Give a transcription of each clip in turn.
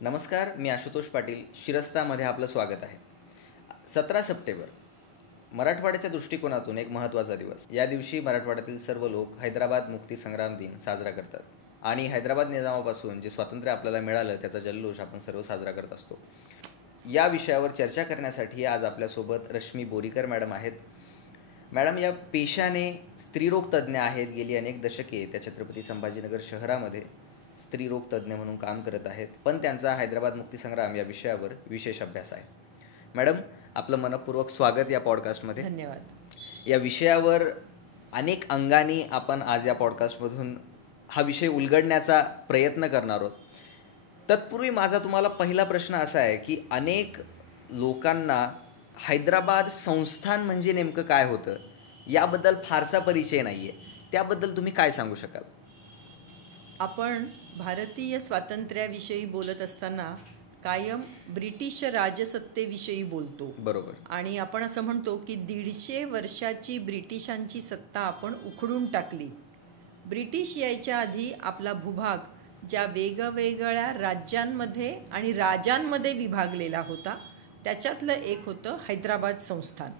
नमस्कार, मी आशुतोष पाटील. शिरस्तामध्ये आपलं स्वागत आहे. 17 सप्टेंबर मराठवाड्याच्या दृष्टिकोनातून एक महत्त्वाचा दिवस. या दिवशी मराठवाड्यातील सर्व लोक हैदराबाद मुक्ती संग्राम दिन साजरा करतात आणि हैदराबाद निजामापासून जे स्वातंत्र्य आपल्याला मिळालं त्याचा जल्लोष आपण सर्व साजरा करत असतो. या विषयावर चर्चा करण्यासाठी आज आपल्यासोबत रश्मी बोरीकर मॅडम आहेत. मॅडम या पेशाने स्त्रीरोग तज्ज्ञ आहेत. गेली अनेक दशके त्या छत्रपती संभाजीनगर शहरामध्ये स्त्रीरोग तज्ज्ञ म्हणून काम करत आहेत, पण त्यांचा हैदराबाद मुक्तीसंग्राम या विषयावर विशेष अभ्यास आहे. मॅडम, आपलं मनपूर्वक स्वागत या पॉडकास्टमध्ये. धन्यवाद. या विषयावर अनेक अंगाने आपण आज या पॉडकास्टमधून हा विषय उलगडण्याचा प्रयत्न करणार आहोत. तत्पूर्वी माझा तुम्हाला पहिला प्रश्न असा आहे की अनेक लोकांना हैदराबाद संस्थान म्हणजे नेमकं काय होतं याबद्दल फारसा परिचय नाही आहे. त्याबद्दल तुम्ही काय सांगू शकाल? आपण भारतीय स्वातंत्र्याविषयी बोलत असताना कायम ब्रिटिश राजसत्तेविषयी बोलतो. बरोबर. आणि आपण असं म्हणतो की 150 वर्षाची ब्रिटिशांची सत्ता आपण उखडून टाकली. ब्रिटिश यायच्या आधी आपला भूभाग ज्या वेगवेगळ्या राज्यांमध्ये आणि राजांमध्ये विभागलेला होता त्याच्यातलं एक होतं हैदराबाद संस्थान.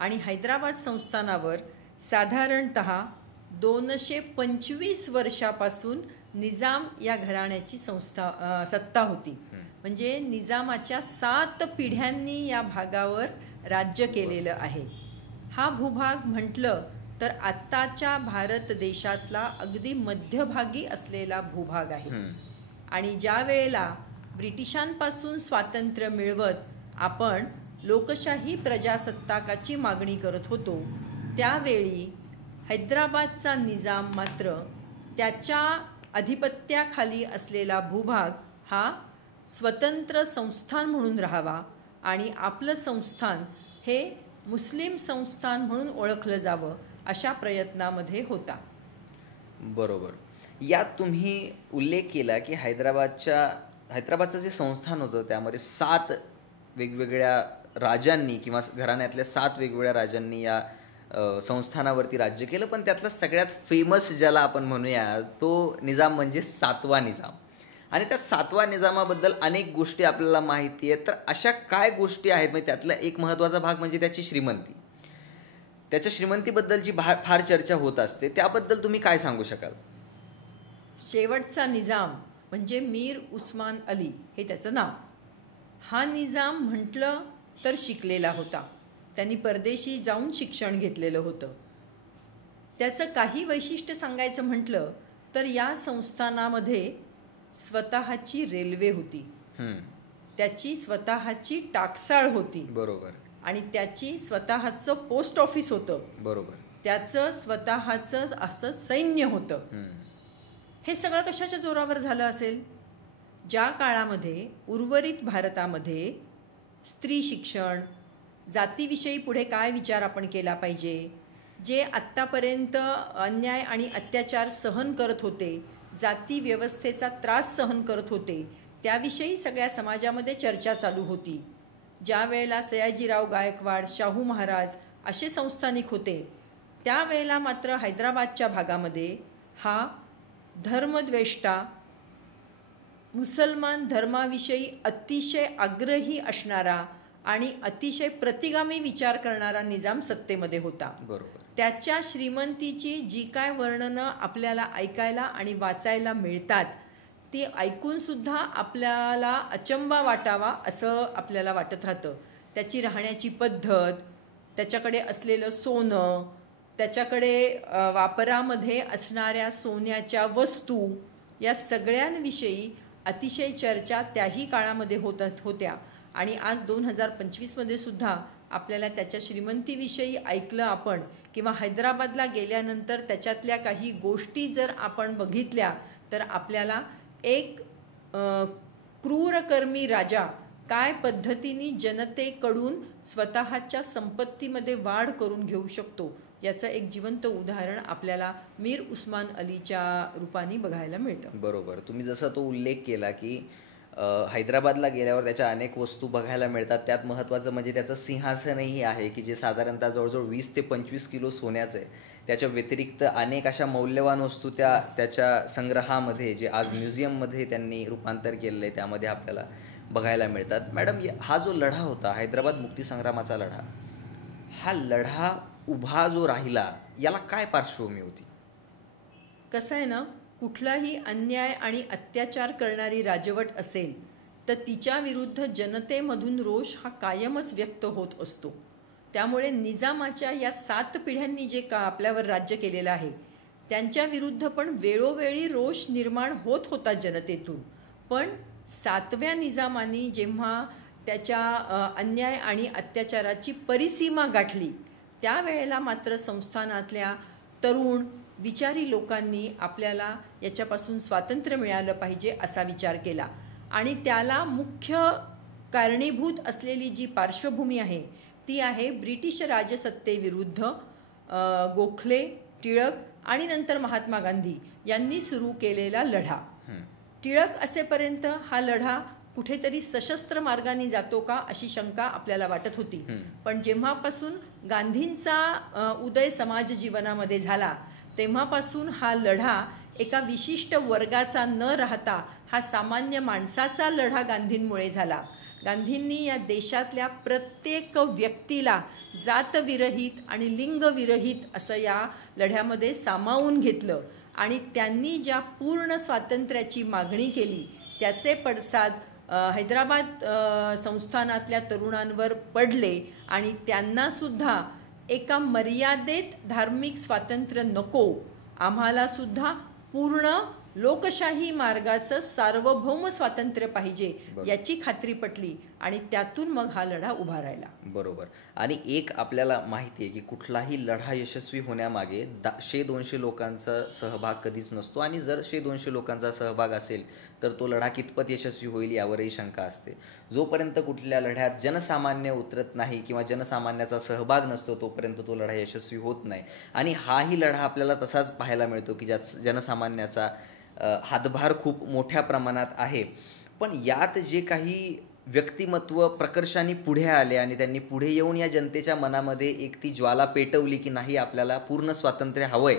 आणि हैदराबाद संस्थानावर साधारणत 225 वर्षापासून निजाम या घराण्याची सत्ता होती. म्हणजे निजामाच्या 7 पिढ्यांनी या भागावर राज्य केलेलं आहे. हा भूभाग म्हटलं तर आत्ताच्या भारत देशातला अगदी मध्यभागी असलेला भूभाग आहे. आणि ज्या वेळेला ब्रिटिशांपासून स्वातंत्र्य मिळवत आपण लोकशाही प्रजासत्ताकाची मागणी करत होतो त्यावेळी हैदराबादचा निजाम मात्र त्याच्या अधिपत्याखाली असलेला भूभाग हा स्वतंत्र संस्थान म्हणून राहावा आणि आपलं संस्थान हे मुस्लिम संस्थान म्हणून ओळखलं जावं अशा प्रयत्नामध्ये होता. बरोबर. यात तुम्ही उल्लेख केला की हैदराबादचं जे संस्थान होतं त्यामध्ये 7 वेगवेगळ्या राजांनी किंवा घराण्यातल्या 7 वेगवेगळ्या राजांनी या संस्थानावरती राज्य केलं, पण त्यातला सगळ्यात फेमस ज्याला आपण म्हणूया तो निजाम म्हणजे 7वा निजाम. आणि त्या 7वा निजामाबद्दल अनेक गोष्टी आपल्याला माहिती आहेत. तर अशा काय गोष्टी आहेत? म्हणजे त्यातला एक महत्त्वाचा भाग म्हणजे त्याची श्रीमंती. त्याच्या श्रीमंतीबद्दलची फार चर्चा होत असते. त्याबद्दल तुम्ही काय सांगू शकाल? शेवटचा निजाम म्हणजे मीर उस्मान अली हे त्याचं नाव. हा निजाम म्हटलं तर शिकलेला होता. त्यांनी परदेशी जाऊन शिक्षण घेतलेलं होतं. त्याचं काही वैशिष्ट्य सांगायचं म्हटलं तर या संस्थानामध्ये स्वतःची रेल्वे होती, त्याची स्वतःची टाकसाळ होती. बरोबर. आणि त्याची स्वतःचं पोस्ट ऑफिस होतं. बरोबर. त्याचं स्वतःचं असं सैन्य होतं. हे सगळं कशाच्या जोरावर झालं असेल? ज्या काळामध्ये उर्वरित भारतामध्ये स्त्री शिक्षण, जातीविषयी पुढे काय विचार आपण केला पाहिजे, जे आत्तापर्यंत अन्याय आणि अत्याचार सहन करत होते, जाती व्यवस्थेचा त्रास सहन करत होते, त्याविषयी सगळ्या समाजामध्ये चर्चा चालू होती. ज्या वेळेला सयाजीराव गायकवाड, शाहू महाराज असे संस्थानिक होते त्यावेळेला मात्र हैदराबादच्या भागामध्ये हा धर्मद्वेष्टा, मुसलमान धर्माविषयी अतिशय आग्रही असणारा आणि अतिशय प्रतिगामी विचार करणारा निजाम सत्तेमध्ये होता. बरोबर. त्याच्या श्रीमंतीची जी काय वर्णनं आपल्याला ऐकायला आणि वाचायला मिळतात ती ऐकूनसुद्धा आपल्याला अचंबा वाटावा असं आपल्याला वाटत राहतं. त्याची राहण्याची पद्धत, त्याच्याकडे असलेलं सोनं, त्याच्याकडे वापरामध्ये असणाऱ्या सोन्याच्या वस्तू, या सगळ्यांविषयी अतिशय चर्चा त्याही काळामध्ये होत्या. आणि आज 2025मध्ये सुद्धा आपल्याला त्याच्या श्रीमंतीविषयी ऐकलं आपण किंवा हैदराबादला गेल्यानंतर त्याच्यातल्या काही गोष्टी जर आपण बघितल्या तर आपल्याला एक क्रूरकर्मी राजा काय पद्धतीने जनतेकडून स्वतःच्या संपत्तीमध्ये वाढ करून घेऊ शकतो याचं एक जिवंत उदाहरण आपल्याला मीर उस्मान अलीच्या रूपाने बघायला मिळतं. बरोबर. तुम्ही जसा तो उल्लेख केला की हैदराबादला गेल्यावर त्याच्या अनेक वस्तू बघायला मिळतात. त्यात महत्त्वाचं म्हणजे त्याचं सिंहासनही आहे की जे साधारणतः जवळजवळ 20 ते 25 किलो सोन्याचं आहे. त्याच्या व्यतिरिक्त अनेक अशा मौल्यवान वस्तू त्याच्या संग्रहामध्ये, जे आज म्युझियममध्ये त्यांनी रूपांतर केलेलं आहे, त्यामध्ये आपल्याला बघायला मिळतात. मॅडम, हा जो लढा होता, हैदराबाद मुक्तीसंग्रामाचा लढा, हा लढा उभा जो राहिला, याला काय पार्श्वभूमी होती? कसं आहे ना, कुठलाही अन्याय आणि अत्याचार करणारी राजवट असेल तर तिच्या विरुद्ध जनतेमधून रोष हा कायमच व्यक्त होत असतो. त्यामुळे निजामाच्या या 7 पिढ्यांनी जे आपल्यावर राज्य केलेलं आहे त्यांच्या विरुद्ध पण वेळोवेळी रोष निर्माण होत होता जनतेतून. पण 7व्या निजामाने जेव्हा त्याच्या अन्याय आणि अत्याचाराची परिसीमा गाठली, त्यावेळेला मात्र संस्थानातल्या तरुण विचारी लोकांनी आपल्याला याच्यापासून स्वातंत्र्य मिळालं पाहिजे असा विचार केला. आणि त्याला मुख्य कारणीभूत असलेली जी पार्श्वभूमी आहे ती आहे ब्रिटिश राजसत्तेविरुद्ध गोखले, टिळक आणि नंतर महात्मा गांधी यांनी सुरू केलेला लढा. टिळक असेपर्यंत हा लढा कुठेतरी सशस्त्र मार्गाने जातो का अशी शंका आपल्याला वाटत होती. पण जेव्हापासून गांधींचा उदय समाज जीवनामध्ये झाला तेव्हापासून हा लढा एका विशिष्ट वर्गाचा न राहता हा सामान्य माणसाचा लढा गांधींमुळे झाला. गांधींनी या देशातल्या प्रत्येक व्यक्तीला जातविरहित आणि लिंगविरहित असं या लढ्यामध्ये सामावून घेतलं आणि त्यांनी ज्या पूर्ण स्वातंत्र्याची मागणी केली त्याचे पडसाद हैदराबाद संस्थानातल्या तरुणांवर पडले आणि त्यांनासुद्धा एका मर्यादेत धार्मिक स्वातंत्र्य नको, आम्हाला सुद्धा पूर्ण लोकशाही मार्गाचं सार्वभौम स्वातंत्र्य पाहिजे याची खात्री पटली आणि त्यातून मग हा लढा उभा राहिला. बरोबर. आणि एक आपल्याला माहिती आहे की कुठलाही लढा यशस्वी होण्यामागे 100-200 लोकांचा सहभाग कधीच नसतो आणि जर 100-200 लोकांचा सहभाग असेल तर तो लढा कितपत यशस्वी होईल यावरही शंका असते. जोपर्यंत कुठल्या लढ्यात जनसामान्य उतरत नाही किंवा जनसामान्याचा सहभाग नसतो तोपर्यंत तो लढा यशस्वी होत नाही. आणि हाही लढा आपल्याला तसाच पाहायला मिळतो की ज्यात जनसामान्याचा हातभार खूप मोठ्या प्रमाणात आहे. पण यात जे काही व्यक्तिमत्व प्रकर्षाने पुढे आले आणि त्यांनी पुढे येऊन या जनतेच्या मनामध्ये एक ती ज्वाला पेटवली की नाही, आपल्याला पूर्ण स्वातंत्र्य हवंय,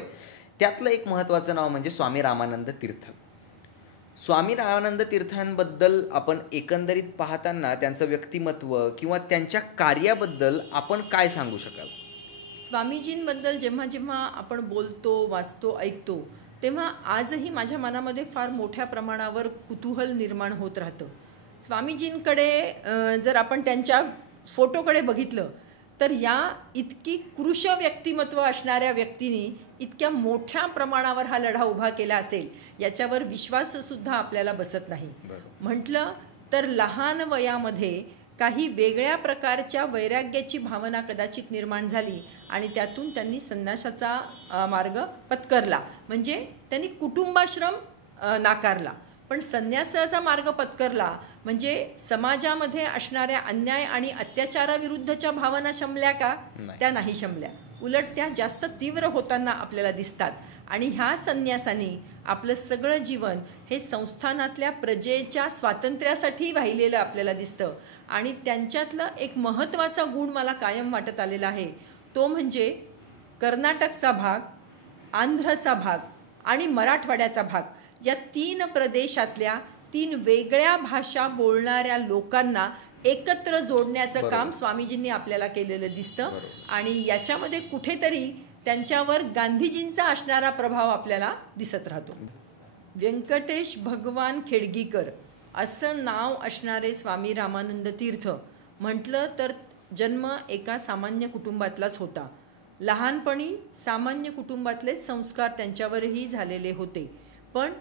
त्यातलं एक महत्त्वाचं नाव म्हणजे स्वामी रामानंद तीर्थ. स्वामी रामानंद तीर्थांबद्दल आपण एकंदरीत पाहताना त्यांचं व्यक्तिमत्व किंवा त्यांच्या कार्याबद्दल आपण काय सांगू शकाल? स्वामीजींबद्दल जेव्हा जेव्हा आपण बोलतो, वाचतो, ऐकतो तेव्हा आजही माझ्या मनामध्ये फार मोठ्या प्रमाणावर कुतूहल निर्माण होत राहतं. स्वामीजींकडे जर आपण त्यांच्या फोटोकडे बघितलं तर या इतकी कृश व्यक्तिमत्व असणाऱ्या व्यक्तीने इतक्या मोठ्या प्रमाणावर हा लढा उभा केला असेल याच्यावर विश्वाससुद्धा आपल्याला बसत नाही. म्हटलं तर लहान वयामध्ये काही वेगळ्या प्रकारच्या वैराग्याची भावना कदाचित निर्माण झाली आणि त्यातून त्यांनी संन्यासाचा मार्ग पत्करला. म्हणजे त्यांनी कुटुंबाश्रम नाकारला पण संन्यासाचा मार्ग पत्करला. म्हणजे समाजामध्ये असणाऱ्या अन्याय आणि अत्याचाराविरुद्धच्या भावना शमल्या का? त्या नाही शमल्या, उलट त्या जास्त तीव्र होताना आपल्याला दिसतात. आणि ह्या संन्यासांनी आपलं सगळं जीवन हे संस्थानातल्या प्रजेच्या स्वातंत्र्यासाठी वाहिलेलं आपल्याला दिसतं. आणि त्यांच्यातलं एक महत्त्वाचा गुण मला कायम वाटत आलेला आहे, तो म्हणजे कर्नाटकचा भाग, आंध्रचा भाग आणि मराठवाड्याचा भाग या 3 प्रदेशातल्या 3 वेगळ्या भाषा बोलणाऱ्या लोकांना एकत्र जोडण्याचं काम स्वामीजींनी आपल्याला केलेलं दिसतं. आणि याच्यामध्ये कुठेतरी त्यांच्यावर गांधीजींचा असणारा प्रभाव आपल्याला दिसत राहतो. व्यंकटेश भगवान खेडगीकर असं नाव असणारे स्वामी रामानंद तीर्थ म्हटलं तर जन्म एका सामान्य कुटुंबातलाच होता. लहानपणी सामान्य कुटुंबातलेच संस्कार त्यांच्यावरही झालेले होते. पण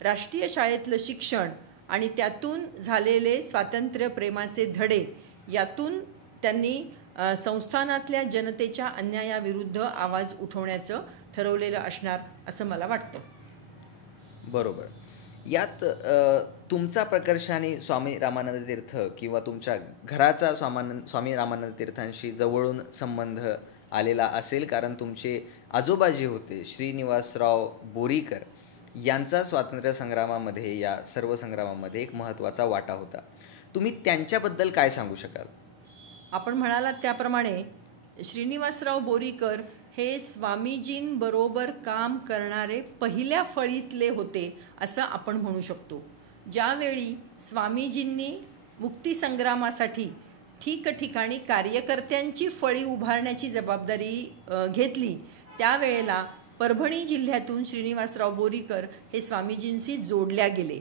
राष्ट्रीय शाळेतलं शिक्षण आणि त्यातून झालेले स्वातंत्र्य प्रेमाचे धडे यातून त्यांनी संस्थानातल्या जनतेच्या अन्यायाविरुद्ध आवाज उठवण्याचं ठरवलेलं असणार असं मला वाटतं. बरोबर. यात तुमचा प्रकर्षाने स्वामी रामानंद तीर्थ किंवा तुमच्या घराचा स्वामी रामानंद तीर्थांशी जवळून संबंध आलेला असेल, कारण तुमचे आजोबा जे होते श्रीनिवासराव बोरीकर यांचा स्वातंत्र्य संग्रामामध्ये, या सर्व संग्रामामध्ये एक महत्त्वाचा वाटा होता. तुम्ही त्यांच्याबद्दल काय सांगू शकाल? आपण म्हणालात त्याप्रमाणे श्रीनिवासराव बोरीकर हे स्वामीजींबरोबर काम करणारे पहिल्या फळीतले होते असं आपण म्हणू शकतो. ज्यावेळी स्वामीजींनी मुक्तीसंग्रामासाठी ठिकठिकाणी कार्यकर्त्यांची फळी उभारण्याची जबाबदारी घेतली, त्यावेळेला परभणी जिल्ह्यातून श्रीनिवासराव बोरीकर हे स्वामीजींशी जोडल्या गेले.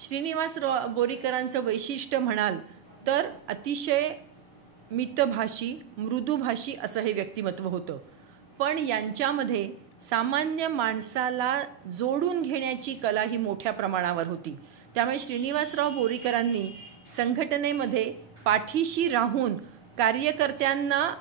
श्रीनिवासराव बोरीकरांचं वैशिष्ट्य म्हणाल तर अतिशय मितभाषी, मृदुभाषी असं हे व्यक्तिमत्व होतं. पण यांच्यामध्ये सामान्य माणसाला जोडून घेण्याची कला ही मोठ्या प्रमाणावर होती. त्यामुळे श्रीनिवासराव बोरीकरांनी संघटनेमध्ये पाठीशी राहून कार्यकर्त्यांना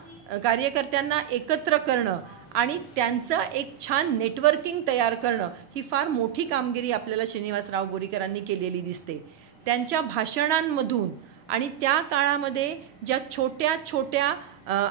एकत्र करणं आणि त्यांचं एक छान नेटवर्किंग तयार करणं ही फार मोठी कामगिरी आपल्याला श्रीनिवासराव बोरीकरांनी केलेली दिसते. त्यांच्या भाषणांमधून आणि त्या काळामध्ये ज्या छोट्या छोट्या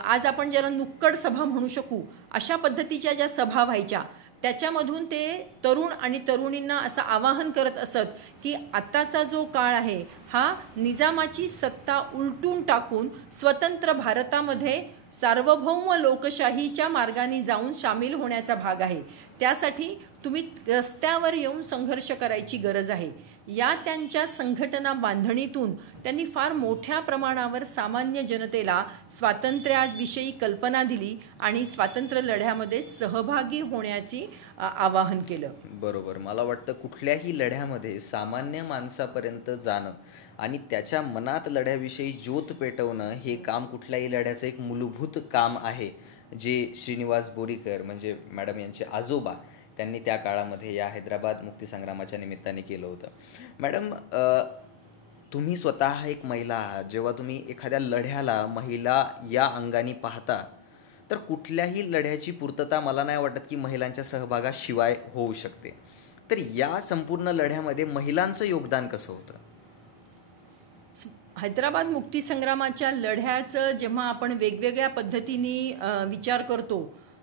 आज आपण ज्याला नुक्कड सभा म्हणू शकू अशा पद्धतीच्या ज्या सभा व्हायच्या, त्याच्यामधून ते तरुण आणि तरुणींना असं आवाहन करत असत की आत्ताचा जो काळ आहे हा निजामाची सत्ता उलटून टाकून स्वतंत्र भारतामध्ये सार्वभौम लोकशाहीच्या मार्गाने जाऊन सामील होण्याचा भाग आहे. त्यासाठी तुम्ही रस्त्यावर येऊन संघर्ष करायची गरज आहे. या त्यांच्या संघटना बांधणीतून त्यांनी फार मोठ्या प्रमाणावर सामान्य जनतेला स्वातंत्र्याविषयी कल्पना दिली आणि स्वातंत्र्य लढ्यामध्ये सहभागी होण्याची आवाहन केलं. बरोबर. मला वाटतं कुठल्याही लढ्यामध्ये सामान्य माणसापर्यंत जाणं आणि त्याच्या मनात लढ्याविषयी ज्योत पेटवणं हे काम कुठल्याही लढ्याचं एक मूलभूत काम आहे, जे श्रीनिवास बोरीकर म्हणजे मॅडम यांचे आजोबा त्यांनी त्या काळामध्ये या हैदराबाद मुक्तीसंग्रामाच्या निमित्ताने केलं होतं. मॅडम, तुम्ही स्वतः एक महिला आहात. जेव्हा तुम्ही एखाद्या लढ्याला महिला या अंगाने पाहता तर कुठल्याही लढ्याची पूर्तता मला नाही वाटत की महिलांच्या सहभागाशिवाय होऊ शकते. तर या संपूर्ण लढ्यामध्ये महिलांचं योगदान कसं होतं? हैदराबाद मुक्तीसंग्रामाच्या लढ्याचं जेव्हा आपण वेगवेगळ्या पद्धतीने विचार करतो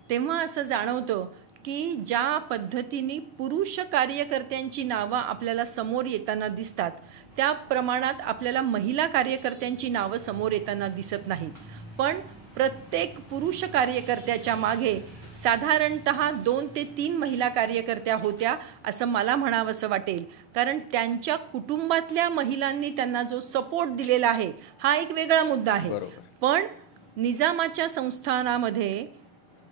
तेव्हा असं जाणवतं की ज्या पद्धतीने पुरुष कार्यकर्त्यांची नावं आपल्याला समोर येताना दिसतात त्या प्रमाणात आपल्याला महिला कार्यकर्त्यांची नावं समोर येताना दिसत नाहीत. पण प्रत्येक पुरुष कार्यकर्त्याच्या मागे साधारणतः 2 ते 3 महिला कार्यकर्त्या होत्या असं मला म्हणावंसं वाटेल. कारण त्यांच्या कुटुंबातल्या महिलांनी त्यांना जो सपोर्ट दिलेला आहे हा एक वेगळा मुद्दा आहे. पण निजामाच्या संस्थानामध्ये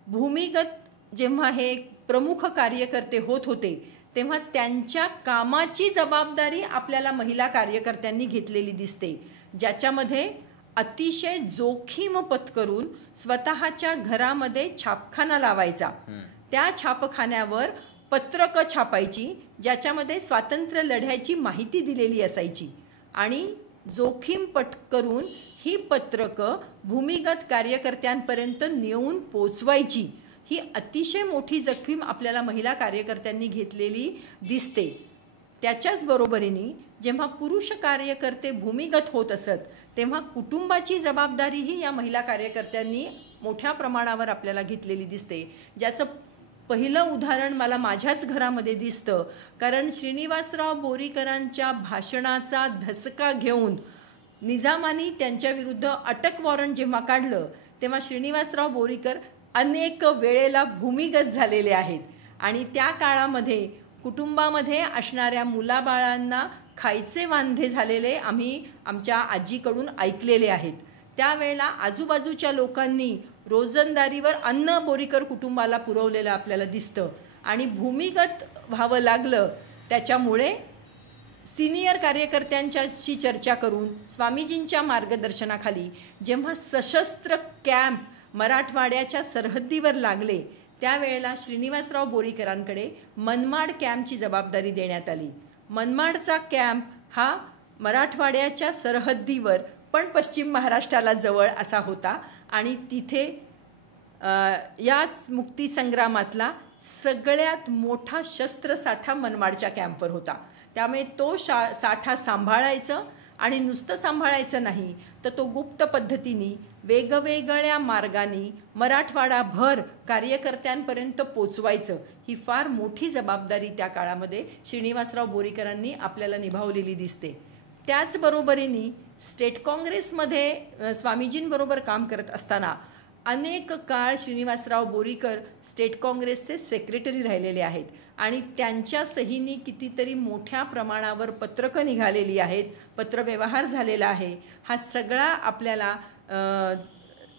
भूमिगत जेव्हा हे प्रमुख कार्यकर्ते होत होते तेव्हा त्यांच्या कामाची जबाबदारी आपल्याला महिला कार्यकर्त्यांनी घेतलेली दिसते, ज्याच्यामध्ये अतिशय जोखीम पत्करून स्वतःच्या घरामध्ये छापखाना लावायचा. त्या छापखान्यावर पत्रकं छापायची ज्याच्यामध्ये स्वातंत्र्य लढ्याची माहिती दिलेली असायची आणि जोखीम पत्करून ही पत्रकं भूमिगत कार्यकर्त्यांपर्यंत नेऊन पोचवायची. ही अतिशय मोठी जोखीम आपल्याला महिला कार्यकर्त्यांनी घेतलेली दिसते. त्याच्याच बरोबरीने जेव्हा पुरुष कार्यकर्ते भूमिगत होत असत तेव्हा कुटुंबाची जबाबदारीही या महिला कार्यकर्त्यांनी मोठ्या प्रमाणावर आपल्याला घेतलेली दिसते, ज्याचं पहिलं उदाहरण मला माझ्याच घरामध्ये दिसतं. कारण श्रीनिवासराव बोरीकरांच्या भाषणाचा धसका घेऊन निजामाने त्यांच्याविरुद्ध अटक वॉरंट जेव्हा काढलं तेव्हा श्रीनिवासराव बोरीकर अनेक वेळेला भूमिगत झालेले आहेत आणि त्या काळामध्ये कुटुंबामध्ये असणाऱ्या मुलाबाळांना खायचे वांधे झालेले आम्ही आमच्या आजीकडून ऐकलेले आहेत. त्यावेळेला आजूबाजूच्या लोकांनी रोजंदारीवर अन्न बोरीकर कुटुंबाला पुरवलेलं आपल्याला दिसतं आणि भूमिगत व्हावं लागलं. त्याच्यामुळे सिनियर कार्यकर्त्यांच्याशी चर्चा करून स्वामीजींच्या मार्गदर्शनाखाली जेव्हा सशस्त्र कॅम्प मराठवाड्याच्या सरहद्दीवर लागले त्यावेळेला श्रीनिवासराव बोरीकरांकडे मनमाड कॅम्पची जबाबदारी देण्यात आली. मनमाडचा कॅम्प हा मराठवाड्याच्या सरहद्दीवर पण पश्चिम महाराष्ट्राला जवळ असा होता आणि तिथे या मुक्तीसंग्रामातला सगळ्यात मोठा शस्त्रसाठा मनमाडच्या कॅम्पवर होता. त्यामुळे तो साठा सांभाळायचं आणि नुसतं सांभाळायचं नाही तर तो गुप्त पद्धतीने वेगवेगळ्या मार्गाने मराठवाडाभर कार्यकर्त्यांपर्यंत पोचवायचं ही फार मोठी जबाबदारी त्या काळामध्ये श्रीनिवासराव बोरीकरांनी आपल्याला निभावलेली दिसते. त्याचबरोबरीने स्टेट काँग्रेसमध्ये स्वामीजींबरोबर काम करत असताना अनेक काळ श्रीनिवासराव बोरीकर स्टेट काँग्रेसचे सेक्रेटरी राहिलेले आहेत आणि त्यांच्या सहीनी कितीतरी मोठ्या प्रमाणावर पत्रकं निघालेली आहेत, पत्रव्यवहार झालेला आहे. हा सगळा आपल्याला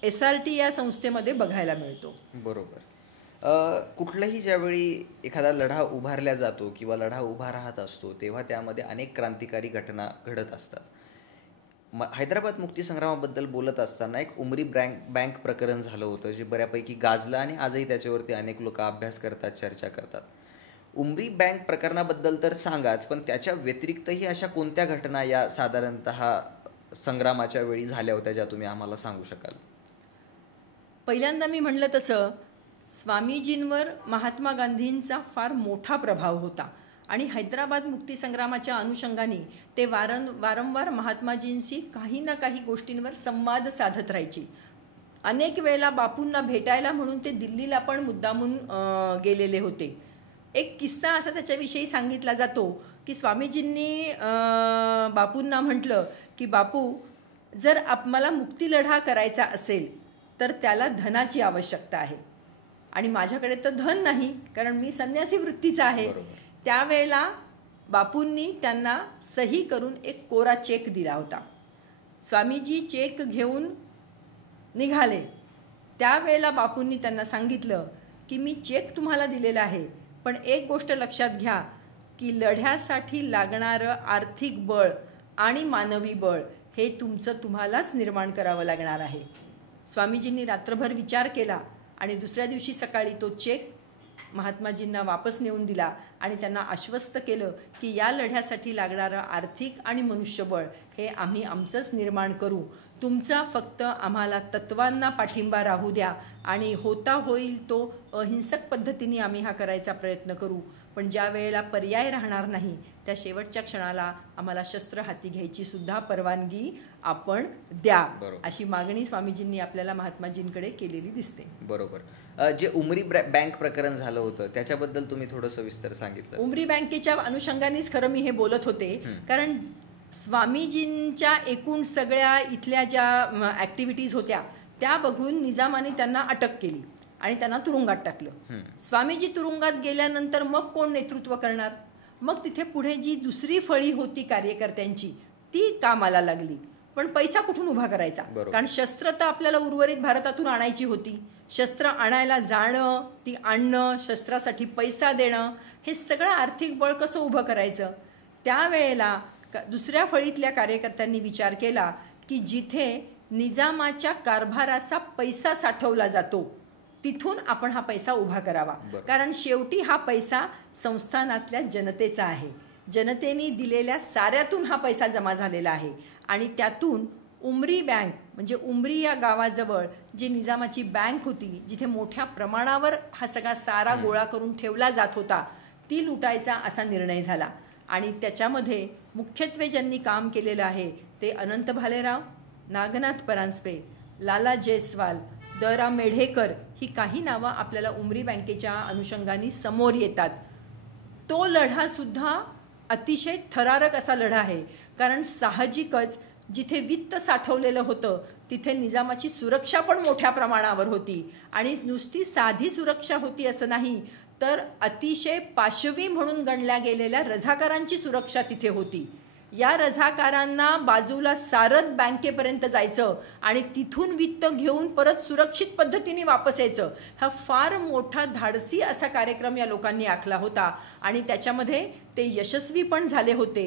SRT या संस्थेमध्ये बघायला मिळतो. बरोबर. कुठलाही ज्यावेळी एखादा लढा उभारला जातो किंवा लढा उभा राहत असतो तेव्हा त्यामध्ये अनेक क्रांतिकारी घटना घडत असतात. हैदराबाद मुक्तीसंग्रामाबद्दल बोलत असताना एक उमरी बँक प्रकरण झालं होतं जे बऱ्यापैकी गाजलं आणि आजही त्याच्यावरती अनेक लोक अभ्यास करतात, चर्चा करतात. उमरी बँक प्रकरणाबद्दल तर सांगाच, पण त्याच्या व्यतिरिक्तही अशा कोणत्या घटना या साधारणतः संग्रामाच्या वेळी झाल्या होत्या ज्या तुम्ही आम्हाला सांगू शकाल? पहिल्यांदा मी म्हणलं तसं स्वामीजींवर महात्मा गांधींचा फार मोठा प्रभाव होता आणि हैदराबाद मुक्तीसंग्रामाच्या अनुषंगाने ते वारंवार महात्माजींशी काही ना काही गोष्टींवर संवाद साधत राहायचे. अनेक वेळेला बापूंना भेटायला म्हणून ते दिल्लीला पण मुद्दामून गेलेले होते. एक किस्सा असा त्याच्याविषयी सांगितला जातो की स्वामीजींनी बापूंना म्हटलं की बापू, जर मला मुक्ती लढा करायचा असेल तर त्याला धनाची आवश्यकता आहे आणि माझ्याकडे तर धन नाही, कारण मी संन्यासी वृत्तीचा आहे. त्यावेळेला बापूंनी त्यांना सही करून एक कोरा चेक दिला होता. स्वामीजी चेक घेऊन निघाले. त्यावेळेला बापूंनी त्यांना सांगितलं की मी चेक तुम्हाला दिलेला आहे, पण एक गोष्ट लक्षात घ्या की लढ्यासाठी लागणारं आर्थिक बळ आणि मानवी बळ हे तुम्हालाच निर्माण करावं लागणार आहे. स्वामीजींनी रात्रभर विचार केला आणि दुसऱ्या दिवशी सकाळी तो चेक महात्माजींना वापस नेऊन दिला आणि त्यांना आश्वस्त केलं की या लढ्यासाठी लागणारं आर्थिक आणि मनुष्यबळ हे आम्ही आमचंच निर्माण करू. तुमचा फक्त आम्हाला तत्वांना पाठिंबा राहू द्या आणि होता होईल तो अहिंसक पद्धतीने आम्ही हा करायचा प्रयत्न करू. पण ज्या वेळेला पर्याय राहणार नाही त्या शेवटच्या क्षणाला आम्हाला शस्त्र हाती घ्यायची सुद्धा परवानगी आपण द्या, अशी मागणी स्वामीजींनी आपल्याला महात्माजींकडे केलेली दिसते. बरोबर. जे उमरी बँक प्रकरण झालं होतं त्याच्याबद्दल तुम्ही थोडं सविस्तर सांगितलं. उमरी बँकेच्या अनुषंगानेच खरं मी हे बोलत होते, कारण स्वामीजींच्या एकूण सगळ्या इथल्या ज्या ॲक्टिव्हिटीज होत्या त्या बघून निजामाने त्यांना अटक केली आणि त्यांना तुरुंगात टाकलं. स्वामीजी तुरुंगात गेल्यानंतर मग कोण नेतृत्व करणार? मग तिथे पुढे जी दुसरी फळी होती कार्यकर्त्यांची ती कामाला लागली. पण पैसा कुठून उभा करायचा? कारण शस्त्र तर आपल्याला उर्वरित भारतातून आणायची होती. शस्त्र आणायला जाणं, ती आणणं, शस्त्रासाठी पैसा देणं, हे सगळं आर्थिक बळ कसं उभं करायचं? त्यावेळेला दुसऱ्या फळीतल्या कार्यकर्त्यांनी विचार केला की जिथे निजामाच्या कारभाराचा पैसा साठवला जातो तिथून आपण हा पैसा उभा करावा. कारण शेवटी हा पैसा संस्थानातल्या जनतेचा आहे. जनतेने दिलेल्या साऱ्यातून हा पैसा जमा झालेला आहे आणि त्यातून उमरी बँक म्हणजे उमरी या गावाजवळ जी निजामाची बँक होती, जिथे मोठ्या प्रमाणावर हा सगळा सारा गोळा करून ठेवला जात होता, ती लुटायचा असा निर्णय झाला. आणि त्याच्यामध्ये मुख्यत्वे ज्यांनी काम केलेलं आहे ते अनंत भालेराव, नागनाथ परांजपे, लाला जयस्वाल, द.रा. मेढेकर ही काही नावं आपल्याला उमरी बँकेच्या अनुषंगाने समोर येतात. तो लढासुद्धा अतिशय थरारक असा लढा आहे, कारण साहजिकच जिथे वित्त साठवलेलं होतं तिथे निजामाची सुरक्षा पण मोठ्या प्रमाणावर होती आणि नुसती साधी सुरक्षा होती असं नाही, तर अतिशय पाशवी म्हणून गणल्या गेलेल्या रझाकारांची सुरक्षा तिथे होती. या रझाकारांना बाजूला सारत बँकेपर्यंत जायचं आणि तिथून वित्त घेऊन परत सुरक्षित पद्धतीने वापस यायचं. हा फार मोठा धाडसी असा कार्यक्रम या लोकांनी आखला होता आणि त्याच्यामध्ये ते यशस्वी पण झाले होते.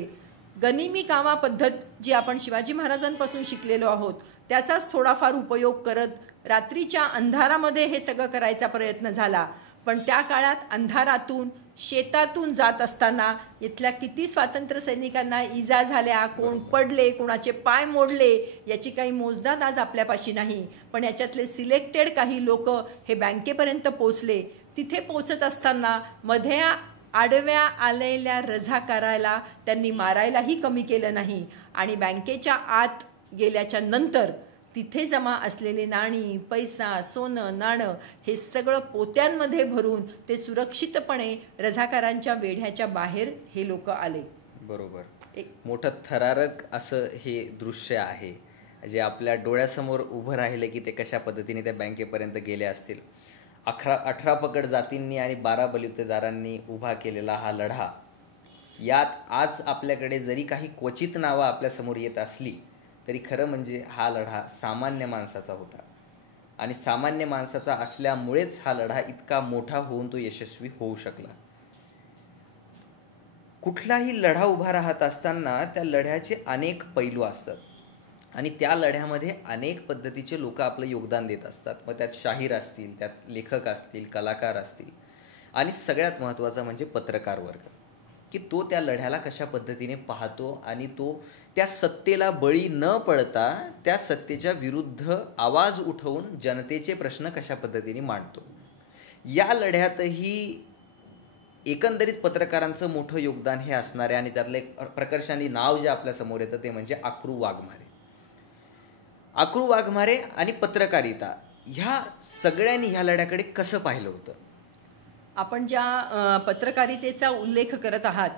गनिमी कामा पद्धत जी आपण शिवाजी महाराजांपासून शिकलेलो आहोत त्याचाच थोडाफार उपयोग करत रात्रीच्या अंधारामध्ये हे सगळं करायचा प्रयत्न झाला. पण त्या काळात अंधारातून शेतातून जात असताना इथल्या किती स्वातंत्र्य सैनिकांना इजा झाल्या, कोण पडले, कोणाचे पाय मोडले याची काही मोजदाद आज आपल्यापाशी नाही. पण याच्यातले सिलेक्टेड काही लोक हे बँकेपर्यंत पोचले. तिथे पोचत असताना मध्ये आडव्या आलेल्या रझाकाराला त्यांनी मारायलाही कमी केलं नाही आणि बँकेच्या आत गेल्याच्या नंतर तिथे जमा असलेले नाणी, पैसा, सोनं, नाणं हे सगळं पोत्यांमध्ये भरून ते सुरक्षितपणे रझाकारांच्या वेढ्याच्या बाहेर हे लोक आले. बरोबर. एक मोठं थरारक असं हे दृश्य आहे. जे आपल्या डोळ्यासमोर उभं राहिले की ते कशा पद्धतीने त्या बँकेपर्यंत गेले असतील. 18 पगड जातींनी आणि 12 बलुतेदारांनी उभा केलेला हा लढा, यात आज आपल्याकडे जरी काही क्वचित नावं आपल्यासमोर येत असली तरी खरं म्हणजे हा लढा सामान्य माणसाचा होता आणि सामान्य माणसाचा असल्यामुळेच हा लढा इतका मोठा होऊन तो यशस्वी होऊ शकला. कुठलाही लढा उभा राहत असताना त्या लढ्याचे अनेक पैलू असतात आणि त्या लढ्यामध्ये अनेक पद्धतीचे लोक आपलं योगदान देत असतात. मग त्यात शाहीर असतील, त्यात लेखक असतील, कलाकार असतील आणि सगळ्यात महत्त्वाचा म्हणजे पत्रकार वर्ग, की तो त्या लढ्याला कशा पद्धतीने पाहतो आणि तो त्या सत्तेला बळी न पडता त्या सत्तेच्या विरुद्ध आवाज उठवून जनतेचे प्रश्न कशा पद्धतीने मांडतो. या लढ्यातही एकंदरीत पत्रकारांचं मोठं योगदान हे असणारे आणि त्यातलं एक प्रकर्षाने नाव जे आपल्यासमोर येतं ते म्हणजे अक्रू वाघमारे. अक्रू वाघमारे आणि पत्रकारिता ह्या सगळ्यांनी ह्या लढ्याकडे कसं पाहिलं होतं? आपण ज्या पत्रकारितेचा उल्लेख करत आहात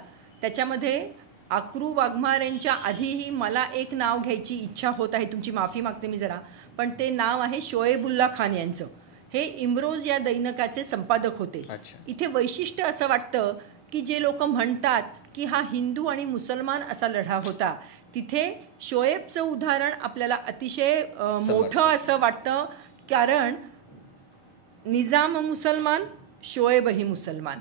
त्याच्यामध्ये अक्रू वाघमारेंच्या आधीही मला एक नाव घ्यायची इच्छा होत आहे. तुमची माफी मागते मी जरा, पण ते नाव आहे शोएबुल्ला खान यांचं. हे इम्रोज या दैनिकाचे संपादक होते. इथे वैशिष्ट्य असं वाटतं की जे लोक म्हणतात की हा हिंदू आणि मुसलमान असा लढा होता, तिथे शोएबचं उदाहरण आपल्याला अतिशय मोठं असं वाटतं. कारण निजाम मुसलमान, शोएबही मुसलमान,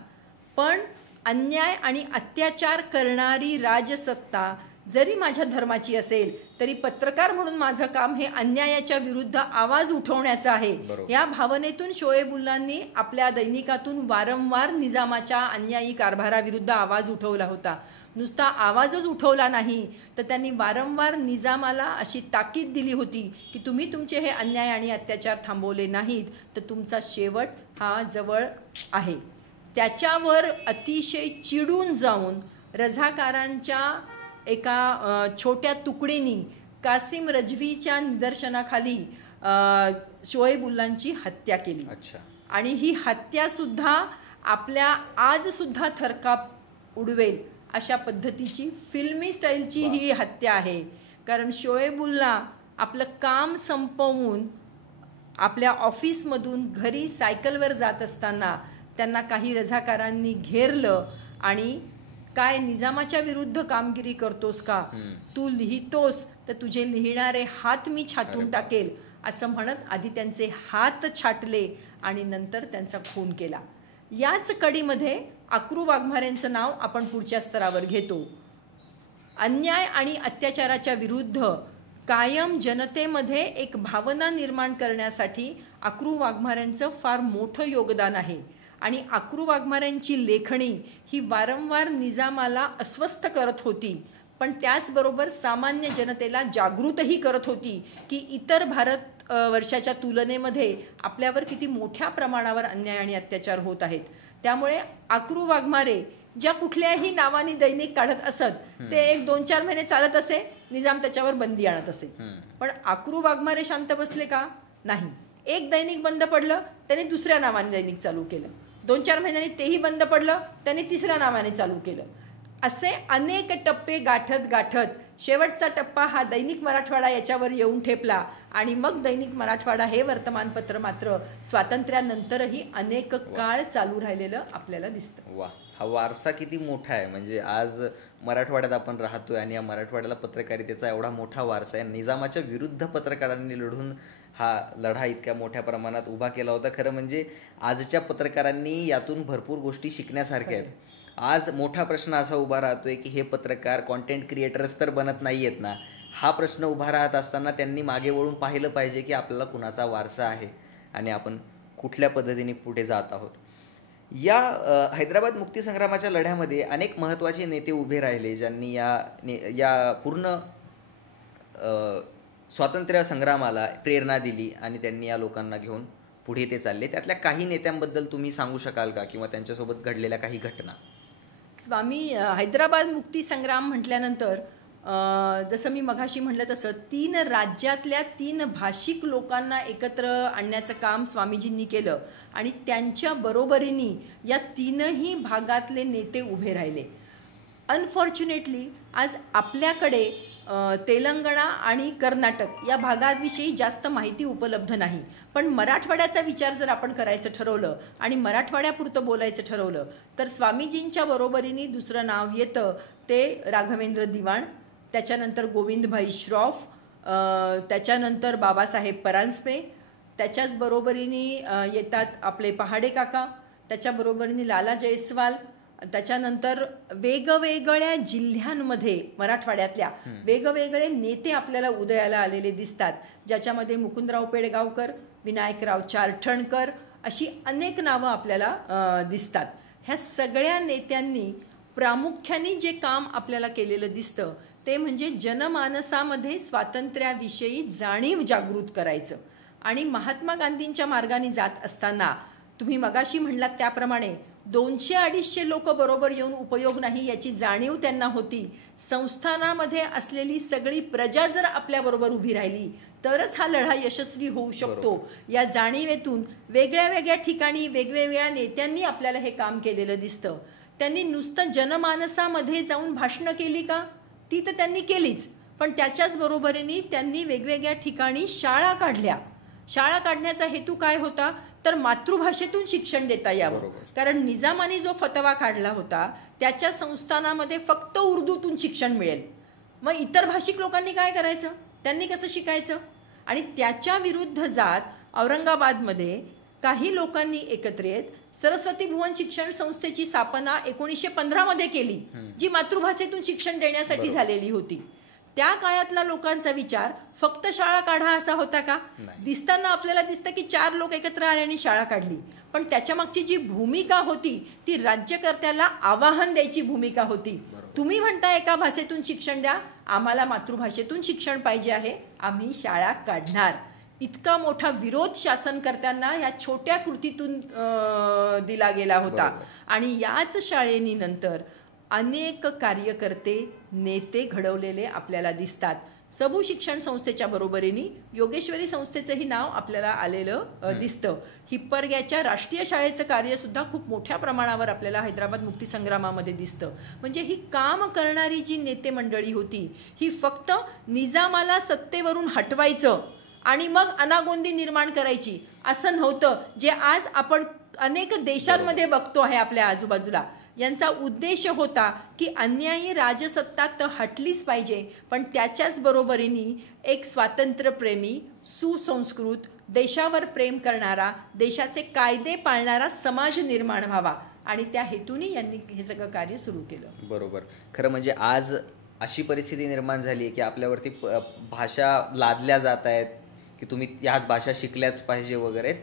पण अन्याय आणि अत्याचार करणारी राजसत्ता जरी माझ्या धर्माची असेल तरी पत्रकार म्हणून माझं काम हे अन्यायाच्या विरुद्ध आवाज उठवण्याचं आहे. या भावनेतून शोएबुल्लांनी आपल्या दैनिकातून वारंवार निजामाच्या अन्यायी कारभाराविरुद्ध आवाज उठवला होता. नुसता आवाजच उठवला नाही तर त्यांनी वारंवार निजामाला अशी ताकीद दिली होती की तुम्ही तुमचे हे अन्याय आणि अत्याचार थांबवले नाहीत तर तुमचा शेवट हा जवळ आहे. त्याच्यावर अतिशय चिडून जाऊन रझाकारांच्या एका छोट्या तुकडीने कासिम रजवीच्या निदर्शनाखाली शोएबुल्लांची हत्या केली. आणि ही हत्यासुद्धा आपल्या आजसुद्धा थरकाप उडवेल अशा पद्धतीची फिल्मी स्टाईलची ही हत्या आहे. कारण शोएबुल्ला आपलं काम संपवून आपल्या ऑफिसमधून घरी सायकलवर जात असताना त्यांना काही रझाकारांनी घेरलं आणि काय निजामाच्या विरुद्ध कामगिरी करतोस का, तू लिहितोस तर तुझे लिहिणारे हात मी छाटून टाकेल असं म्हणत आधी त्यांचे हात छाटले आणि नंतर त्यांचा खून केला. याच कडीमध्ये अक्रू वाघमारेंचं नाव आपण पुढच्या स्तरावर घेतो. अन्याय आणि अत्याचाराच्या विरुद्ध कायम जनतेमध्ये एक भावना निर्माण करण्यासाठी अक्रू वाघमारेंचं फार मोठं योगदान आहे. आणि अक्रू वाघमारेंची लेखणी ही वारंवार निजामाला अस्वस्थ करत होती, पण त्याचबरोबर सामान्य जनतेला जागृतही करत होती की इतर भारत वर्षाच्या तुलनेमध्ये आपल्यावर किती मोठ्या प्रमाणावर अन्याय आणि अत्याचार होत आहेत. त्यामुळे अक्रू वाघमारे ज्या कुठल्याही नावाने दैनिक काढत असत ते एक 2-4 महिने चालत असे, निजाम त्याच्यावर बंदी आणत असे. पण अक्रू वाघमारे शांत बसले का? नाही. एक दैनिक बंद पडलं त्याने दुसऱ्या नावाने दैनिक चालू केलं, 2-4 महिन्यांनी तेही बंद पडलं त्याने तिसऱ्या नावाने चालू केलं. असे अनेक टप्पे गाठत गाठत शेवटचा टप्पा हा दैनिक मराठवाडा याच्यावर येऊन ठेपला आणि मग दैनिक मराठवाडा हे वर्तमानपत्र मात्र स्वातंत्र्यानंतरही अनेक काळ चालू राहिलेलं आपल्याला दिसतं. वा, हा वारसा किती मोठा आहे. म्हणजे आज मराठवाड्यात आपण राहतोय आणि या मराठवाड्याला पत्रकारितेचा एवढा मोठा वारसा आहे. निजामाच्या विरुद्ध पत्रकारांनी लढून हा लढा इतक्या मोठ्या प्रमाणात उभा केला होता. खरं म्हणजे आजच्या पत्रकारांनी यातून भरपूर गोष्टी शिकण्यासारख्या आहेत. आज मोठा प्रश्न असा उभा राहतोय की हे पत्रकार कॉन्टेंट क्रिएटर्स तर बनत नाही आहेत ना. हा प्रश्न उभा राहत असताना त्यांनी मागे वळून पाहिलं पाहिजे की आपल्याला कुणाचा वारसा आहे आणि आपण कुठल्या पद्धतीने पुढे जात आहोत. या हैदराबाद मुक्तीसंग्रामाच्या लढ्यामध्ये अनेक महत्त्वाचे नेते उभे राहिले ज्यांनी या पूर्ण स्वातंत्र्य संग्रामाला प्रेरणा दिली आणि त्यांनी या लोकांना घेऊन पुढे ते चालले. त्यातल्या काही नेत्यांबद्दल तुम्ही सांगू शकाल का, किंवा त्यांच्यासोबत घडलेल्या काही घटना? स्वामी हैदराबाद मुक्तीसंग्राम म्हटल्यानंतर जसं मी मघाशी म्हटलं तसं 3 राज्यातल्या 3 भाषिक लोकांना एकत्र आणण्याचं काम स्वामीजींनी केलं आणि त्यांच्या बरोबरीने या 3ही भागातले नेते उभे राहिले. अनफॉर्च्युनेटली आज आपल्याकडे तेलंगणा आणि कर्नाटक या भागाविषयी जास्त माहिती उपलब्ध नाही. पण मराठवाड्याचा विचार जर आपण करायचं ठरवलं आणि मराठवाड्यापुरतं बोलायचं ठरवलं तर स्वामीजींच्या बरोबरीने दुसरं नाव येतं ते राघवेंद्र दिवाण, त्याच्यानंतर गोविंदभाई श्रॉफ, त्याच्यानंतर बाबासाहेब परांजपे, त्याच्याच बरोबरीने येतात आपले पहाडे काका, त्याच्याबरोबरीने लाला जयस्वाल, त्याच्यानंतर वेगवेगळ्या जिल्ह्यांमध्ये मराठवाड्यातल्या वेगवेगळे नेते आपल्याला उदयाला आलेले दिसतात, ज्याच्यामध्ये मुकुंदराव पेडगावकर, विनायकराव चारठणकर अशी अनेक नावं आपल्याला दिसतात. ह्या सगळ्या नेत्यांनी प्रामुख्याने जे काम आपल्याला केलेलं दिसतं ते म्हणजे जनमानसामध्ये स्वातंत्र्याविषयी जाणीव जागृत करायचं. आणि महात्मा गांधींच्या मार्गाने जात असताना तुम्ही मगाशी म्हणलात त्याप्रमाणे 200-250 लोक बरोबर येऊन उपयोग नाही याची जाणीव त्यांना होती. संस्थानामध्ये असलेली सगळी प्रजा जर आपल्याबरोबर उभी राहिली तरच हा लढा यशस्वी होऊ शकतो. या जाणीवेतून वेगळ्या वेगळ्या ठिकाणी वेगवेगळ्या नेत्यांनी आपल्याला हे काम केलेलं दिसतं. त्यांनी नुसतं जनमानसामध्ये जाऊन भाषणं केली का? ती तर त्यांनी केलीच, पण त्याच्याच बरोबरीने त्यांनी वेगवेगळ्या ठिकाणी शाळा काढल्या. शाळा काढण्याचा हेतू काय होता तर मातृभाषेतून शिक्षण देता यावं. कारण निजामाने जो फतवा काढला होता त्याच्या संस्थानामध्ये फक्त उर्दूतून शिक्षण मिळेल. मग इतर भाषिक लोकांनी काय करायचं? त्यांनी कसं शिकायचं? आणि त्याच्या विरुद्ध जात औरंगाबादमध्ये काही लोकांनी एकत्र येत सरस्वती भुवन शिक्षण संस्थेची स्थापना 1915 मध्ये केली, जी मातृभाषेतून शिक्षण देण्यासाठी झालेली होती. त्या काळातला लोकांचा विचार फक्त शाळा काढा असा होता का? दिसताना आपल्याला दिसतं की 4 लोक एकत्र आले आणि शाळा काढली, पण त्याच्या मागची जी भूमिका होती ती राज्यकर्त्याला आवाहन द्यायची भूमिका होती. तुम्ही म्हणता एका भाषेतून शिक्षण द्या, आम्हाला मातृभाषेतून शिक्षण पाहिजे आहे, आम्ही शाळा काढणार. इतका मोठा विरोध शासनकर्त्यांना या छोट्या कृतीतून दिला गेला होता. आणि याच शाळेनी नंतर अनेक कार्यकर्ते नेते घडवलेले आपल्याला दिसतात. सबू शिक्षण संस्थेच्या बरोबरीने योगेश्वरी संस्थेचंही नाव आपल्याला आलेलं दिसतं. हिप्परग्याच्या राष्ट्रीय शाळेचं कार्यसुद्धा खूप मोठ्या प्रमाणावर आपल्याला हैदराबाद मुक्तीसंग्रामामध्ये दिसतं. म्हणजे ही काम करणारी जी नेते मंडळी होती ही फक्त निजामाला सत्तेवरून हटवायचं आणि मग अनागोंदी निर्माण करायची असं नव्हतं, जे आज आपण अनेक देशांमध्ये बघतो आहे आपल्या आजूबाजूला. यांचा उद्देश होता की अन्यायी राजसत्ता तर हटलीच पाहिजे, पण त्याच्याच बरोबरीने एक स्वातंत्र्यप्रेमी, सुसंस्कृत, देशावर प्रेम करणारा, देशाचे कायदे पाळणारा समाज निर्माण व्हावा. आणि त्या हेतूने यांनी हे सगळं कार्य सुरू केलं. बरोबर. खरं म्हणजे आज अशी परिस्थिती निर्माण झाली आहे की आपल्यावरती भाषा लादल्या जात आहेत की तुम्ही ह्याच भाषा शिकल्याच पाहिजे वगैरे.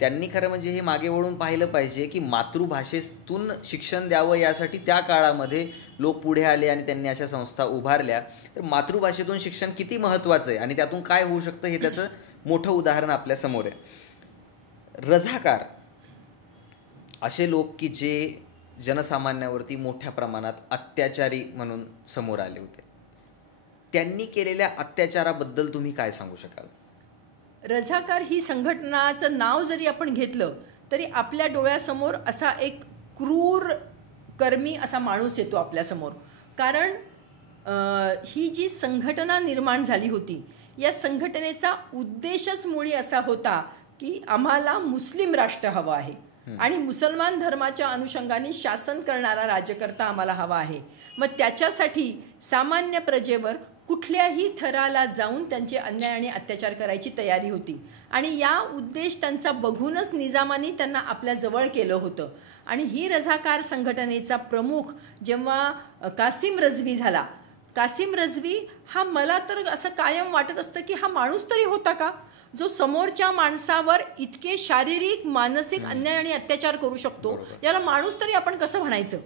त्यांनी खरं म्हणजे हे मागे वळून पाहिलं पाहिजे की मातृभाषेतून शिक्षण द्यावं यासाठी त्या काळामध्ये लोक पुढे आले आणि त्यांनी अशा संस्था उभारल्या. तर मातृभाषेतून शिक्षण किती महत्त्वाचं आहे आणि त्यातून काय होऊ शकतं हे त्याचं मोठं उदाहरण आपल्या समोर आहे. रझाकार असे लोक की जे जनसामान्यावरती मोठ्या प्रमाणात अत्याचारी म्हणून समोर आले होते, त्यांनी केलेल्या अत्याचाराबद्दल तुम्ही काय सांगू शकाल? रझाकार ही संघटनाचं नाव जरी आपण घेतलं तरी आपल्या डोळ्यासमोर असा एक क्रूर कर्मी असा माणूस येतो आपल्यासमोर. कारण ही जी संघटना निर्माण झाली होती या संघटनेचा उद्देशच मुळी असा होता की आम्हाला मुस्लिम राष्ट्र हवं आहे आणि मुसलमान धर्माच्या अनुषंगाने शासन करणारा राज्यकर्ता आम्हाला हवा आहे. मग त्याच्यासाठी सामान्य प्रजेवर कुठल्याही थराला जाऊन त्यांचे अन्याय आणि अत्याचार करायची तयारी होती. आणि या उद्देश त्यांचा बघूनच निजामाने त्यांना आपल्या जवळ केलं होतं. आणि ही रझाकार संघटनेचा प्रमुख जेव्हा कासिम रझवी झाला, कासिम रझवी हा मला तर असं कायम वाटत असतं की हा माणूस तरी होता का जो समोरच्या माणसावर इतके शारीरिक मानसिक अन्याय आणि अत्याचार करू शकतो. याला माणूस तरी आपण कसं म्हणायचं?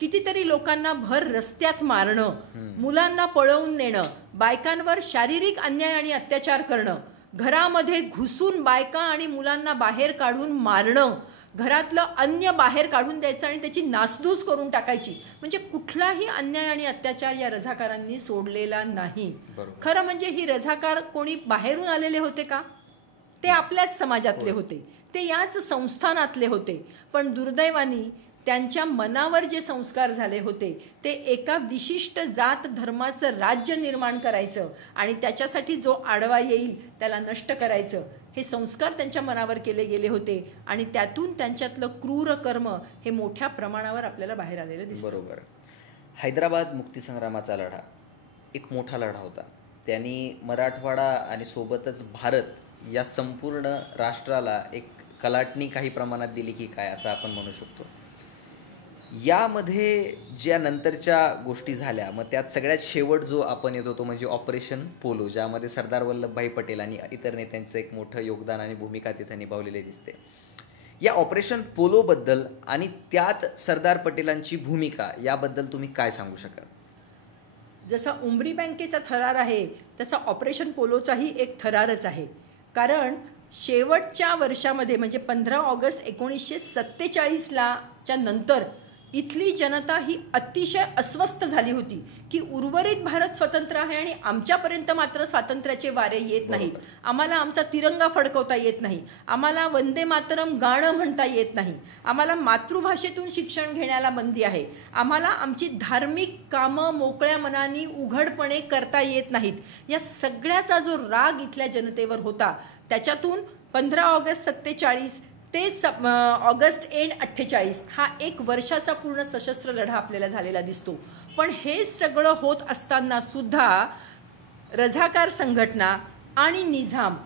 कितीतरी लोकांना भर रस्त्यात मारणं, मुलांना पळवून नेणं, बायकांवर शारीरिक अन्याय आणि अत्याचार करणं, घरामध्ये घुसून बायका आणि मुलांना बाहेर काढून मारणं, घरातलं अन्न बाहेर काढून द्यायचं आणि त्याची नासधूस करून टाकायची. म्हणजे कुठलाही अन्याय आणि अत्याचार या रझाकारांनी सोडलेला नाही. खरं म्हणजे ही रझाकार कोणी बाहेरून आलेले होते का? ते आपल्याच समाजातले होते, ते याच संस्थानातले होते. पण दुर्दैवाने त्यांच्या मनावर जे संस्कार झाले होते ते एका विशिष्ट जात धर्माचं राज्य निर्माण करायचं आणि त्याच्यासाठी जो आडवा येईल त्याला नष्ट करायचं, हे संस्कार त्यांच्या मनावर केले गेले होते आणि त्यातून त्यांच्यातलं क्रूर कर्म हे मोठ्या प्रमाणावर आपल्याला बाहेर आलेलं दिसतं. बरोबर. हैदराबाद मुक्तीसंग्रामाचा लढा एक मोठा लढा होता. त्यांनी मराठवाडा आणि सोबतच भारत या संपूर्ण राष्ट्राला एक कलाटणी काही प्रमाणात दिली की काय असं आपण म्हणू शकतो. यामध्ये ज्या नंतरच्या गोष्टी झाल्या, मग त्यात सगळ्यात शेवट जो आपण येतो तो म्हणजे ऑपरेशन पोलो, ज्यामध्ये सरदार वल्लभभाई पटेल आणि इतर नेत्यांचं एक मोठं योगदान आणि भूमिका तिथे निभावलेली दिसते. या ऑपरेशन पोलोबद्दल आणि त्यात सरदार पटेलांची भूमिका याबद्दल तुम्ही काय सांगू शकाल? जसा उमरी बँकेचा थरार आहे तसा ऑपरेशन पोलोचाही एक थरारच आहे. कारण शेवटच्या वर्षामध्ये म्हणजे 15 ऑगस्ट 1947ला च्या नंतर इथली जनता ही अतिशय अस्वस्थ झाली होती की उर्वरित भारत स्वतंत्र आहे आणि आमच्यापर्यंत मात्र स्वातंत्र्याचे वारे येत नाहीत. आम्हाला आमचा तिरंगा फडकवता येत नाही, आम्हाला वंदे मातरम गाणं म्हणता येत नाही, आम्हाला मातृभाषेतून शिक्षण घेण्याला बंदी आहे, आम्हाला आमची धार्मिक कामं मोकळ्या मनाने उघडपणे करता येत नाहीत. या सगळ्याचा जो राग इथल्या जनतेवर होता त्याच्यातून 15 ऑगस्ट 47 ते ऑगस्ट एंड 48 हा एक वर्षाचा पूर्ण सशस्त्र लढा आपल्याला झालेला दिसतो. पण हे सगळं होत असताना सुद्धा रझाकार संघटना आणि निझाम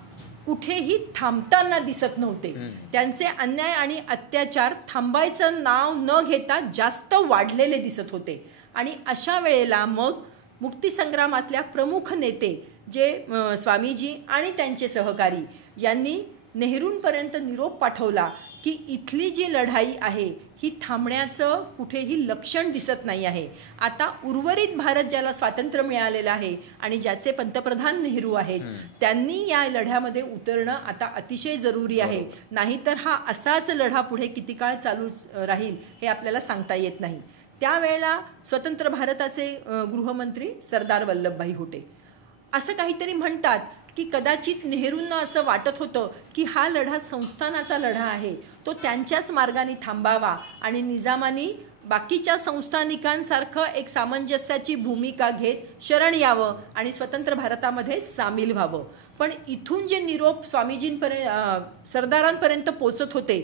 कुठेही थांबताना दिसत नव्हते. त्यांचे अन्याय आणि अत्याचार थांबायचं नाव न घेता जास्त वाढलेले दिसत होते. आणि अशा वेळेला मग मुक्तीसंग्रामातल्या प्रमुख नेते जे स्वामीजी आणि त्यांचे सहकारी यांनी नेहरूंपर्यंत निरोप पाठवला की इथली जी लढाई आहे ही थांबण्याचं कुठेही लक्षण दिसत नाही आहे. आता उर्वरित भारत ज्याला स्वातंत्र्य मिळालेलं आहे आणि ज्याचे पंतप्रधान नेहरू आहेत त्यांनी या लढ्यामध्ये उतरणं आता अतिशय जरुरी आहे. नाहीतर हा असाच लढा पुढे किती काळ चालू राहील हे आपल्याला सांगता येत नाही. त्यावेळेला स्वतंत्र भारताचे गृहमंत्री सरदार वल्लभभाई होते. असं काहीतरी म्हणतात की कदाचित नेहरूंना असं वाटत होतं की हा लढा संस्थानाचा लढा आहे, तो त्यांच्याच मार्गाने थांबावा आणि निजामानी बाकीच्या संस्थानिकांसारखं एक सामंजस्याची भूमिका घेत शरण यावं आणि स्वतंत्र भारतामध्ये सामील व्हावं. पण इथून जे निरोप स्वामीजींपर्यंत सरदारांपर्यंत पोचत होते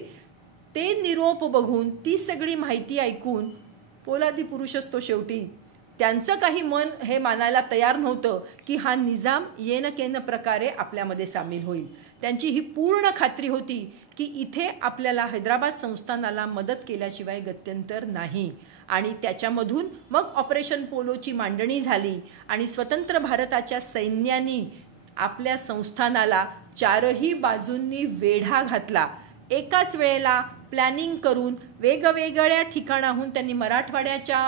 ते निरोप बघून, ती सगळी माहिती ऐकून पोलादी पुरुषच तो शेवटी, त्यांचं काही मन हे मानायला तयार नव्हतं की हा निजाम येन केन प्रकारे आपल्यामध्ये सामील होईल. त्यांची ही पूर्ण खात्री होती की इथे आपल्याला हैदराबाद संस्थानाला मदत केल्याशिवाय गत्यंतर नाही. आणि त्याच्यामधून मग ऑपरेशन पोलोची मांडणी झाली आणि स्वतंत्र भारताच्या सैन्यानी आपल्या संस्थानाला चारही बाजूंनी वेढा घातला. एकाच वेळेला प्लॅनिंग करून वेगवेगळ्या ठिकाणाहून त्यांनी मराठवाड्याच्या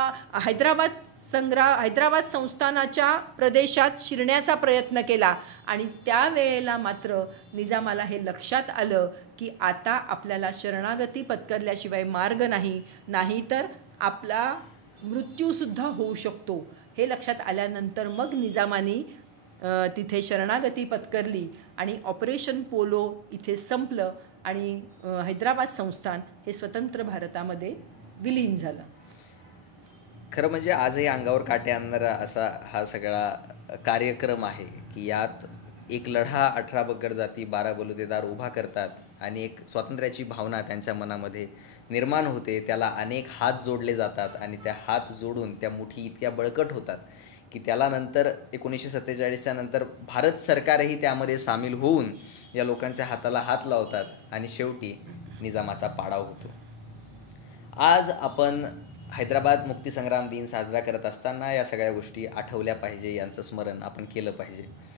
हैदराबाद संस्थानाच्या प्रदेशात शिरण्याचा प्रयत्न केला. आणि त्यावेळेला मात्र निजामाला हे लक्षात आलं की आता आपल्याला शरणागती पत्करल्याशिवाय मार्ग नाही, नाहीतर आपला मृत्यूसुद्धा होऊ शकतो. हे लक्षात आल्यानंतर मग निजामाने तिथे शरणागती पत्करली आणि ऑपरेशन पोलो इथे संपलं आणि हैदराबाद संस्थान हे स्वतंत्र भारतामध्ये विलीन झालं. खरं म्हणजे आजही अंगावर काटे आणणारा असा हा सगळा कार्यक्रम आहे की यात एक लढा 18 बगर जाती 12 बलुतेदार उभा करतात आणि एक स्वातंत्र्याची भावना त्यांच्या मनामध्ये निर्माण होते. त्याला अनेक हात जोडले जातात आणि त्या हात जोडून त्या मुठी इतक्या बळकट होतात की त्याला नंतर 1947च्या नंतर भारत सरकारही त्यामध्ये सामील होऊन या लोकांच्या हाताला हात लावतात आणि शेवटी निजामाचा पाडाव होतो. आज आपण हैदराबाद मुक्तीसंग्राम दिन साजरा करत असताना या सगळ्या गोष्टी आठवल्या पाहिजे, यांचं स्मरण आपण केलं पाहिजे.